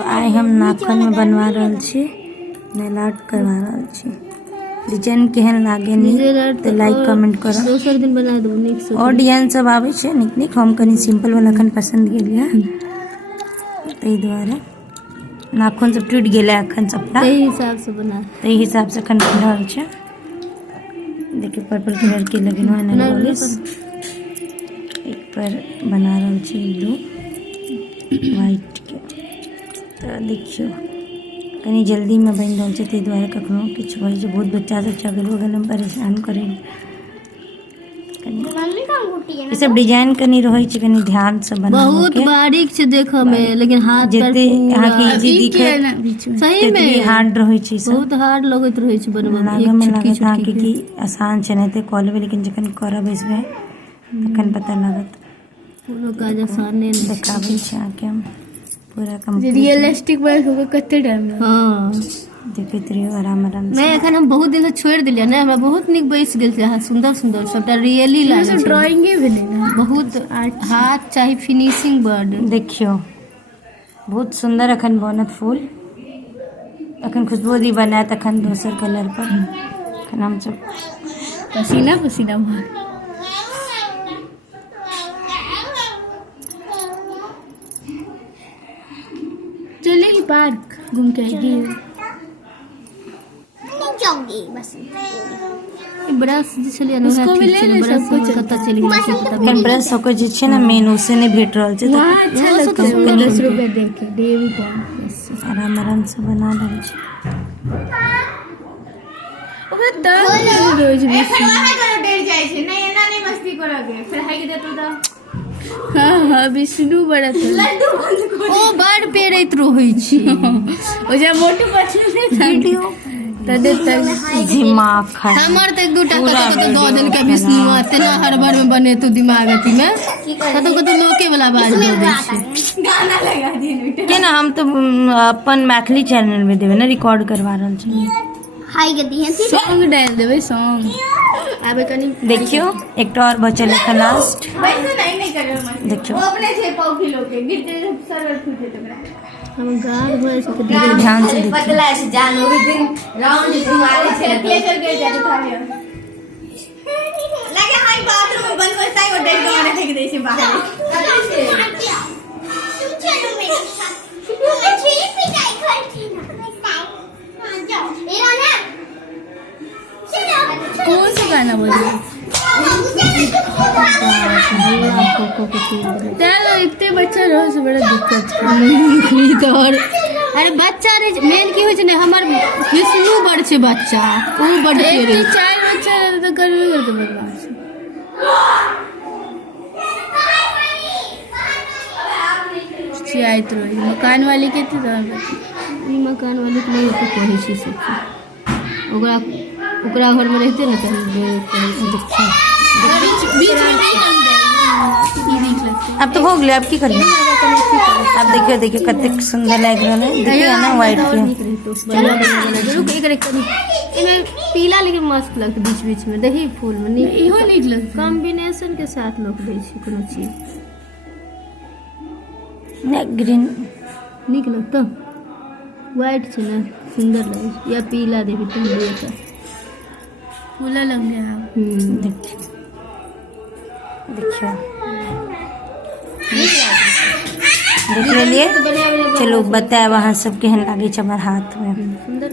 आइ हम नाखून में बनवा रहल छी, नेल आर्ट करवा रहल छी। डिजाइन केहन लागे तो लाइक कमेंट करो। दोसर दिन बना दो नीक से। ऑडियंस सब आवे छे नीक नीक, हम कनी सिंपल वाला अखन पसंद गेलिए तै दुआरे नाखून सब टूट गेले अखन सबटा, तै हिसाब से बना, तै हिसाब से अखन बन रहल छे। देखिए पर्पल कलर के लगेनो है नेल पॉलिश, एक पर बना रहल छी ब्लू व्हाइट के। तो देखियो कनी जल्दी में बन रहल छै, तै दुआरे कखनो किछ होइ छै। बहुत बच्चा सब छगल बगल में परेशान करे, ई सब डिजाइन कनी रहै छै, कनी ध्यान से बनाओ। बहुत बारीक छै देखै में, लेकिन हाथ जते यहाँ के इजी दिखे सही में हार्ड रहै छै, बहुत हार्ड लगैत रहै छै बनबे में। लागे में लागत अहाँ के कि आसान छै, नहीं कऽ लेबै, लेकिन जखन करब बैसबै तखन पता लागत कोनो काज आसान नहीं देखाबै छै अहाँ के हम पूरा कंप्लीट रियलिस्टिक वर्क होके कते टाइम में। हां देखैत रहियो आराम आराम से। मैं एखन हम बहुत दिन से छोड़ दिलिया ना, हमरा बहुत निक बैस गेल छै। हां सुंदर सुंदर सबटा रियली लागे छै। ड्राइंगे भेलै ना, बहुत हाथ चाही फिनिशिंग बड। देखियो बहुत सुंदर अखन बनत फूल, अखन खुशबू दी बनात अखन दोसर कलर पर। अखन हम सब पसीना पसीना भर चलेगी पार्क घूम के आएगी। नहीं जाऊंगी बस। ब्रश छलिए ना, उसको मिले ना सब कुछ पता चली गई। कन ब्रश सबके जे छै ना मेन उसे ने भेट रहल छै, तो अच्छा लगता है। 10 रुपए दे के डेवी पॉइंट आराम आराम से बना रहल छी। ओकरा तब रोज भी डर जाय छै नहीं, एना नहीं मस्ती करके फिर हाइ के देतो त। हां विष्णु बड़ा लड्डू बंद कर ओ बड़ पेरैत रहै छी। ओ जे मोटू पछले वीडियो त देत दिमाग खराब हमर त 1-2 टका तो दो दिन के विष्णु तेना हड़बड़ में बनेतु दिमाग अथी में कतो लोके वाला बाज दे दै छी। गाना लगा दिनु के ना, हम तो अपन मैथिली चैनल में देवे ना रिकॉर्ड करवा रहल छी। हाइ के दिहन सॉन्ग डाल देबै सॉन्ग आबे कनी। देखियो एक और बचल है लास्ट, वैसे नहीं करबे मत। देखियो वो अपने से पाव किलो के गिरते सरल फूट जेते बड़ा। हम गाड़ भर से ध्यान से देखियो। पतला से जान ओहि दिन राउंड घुमारे छे प्लेजर के जाके खा लियो। लगे हाई बाथरूम में बंद करता है और डेढ़ के मारे फेंक दे छे बाहर। तुम चलो मेरे साथ, अच्छी पिटाई करती ना। हां जाओ मेरा ना कौन सा गाना बोल रहे हो? चलो इतने बच्चा रहो से बड़ा दिक्कत है। और अरे बच्चा रे मेन की होय छै ने, हमर विष्णु बड़ छै बच्चा, ओ बड़ रे 4 बच्चा रहे तो करबे करते बदमाश चियाइत रही। मकान वाली के थे तो ई मकान वाली के नहीं कहै छी सब ओकरा घर में रहते ना अब तो हो गया, अब की करिए। अब देखियो देखियो कते सुंदर लग रहा है, देखिए ना व्हाइट के पीला लेकिन मस्त लगता बीच बीच में दही फूल में इहो नीक लगता। कॉम्बिनेशन के साथ लोग दै छै कोनो चीज ना, ग्रीन नीक लगता। व्हाइट छै ना सुंदर लगे छै, या पीला देबी तो बेटा फूला लग गया। देखियो देखियो देख लिए। चलो बताए वहाँ सब केहन लागे छै हमर हाथ में। सुंदर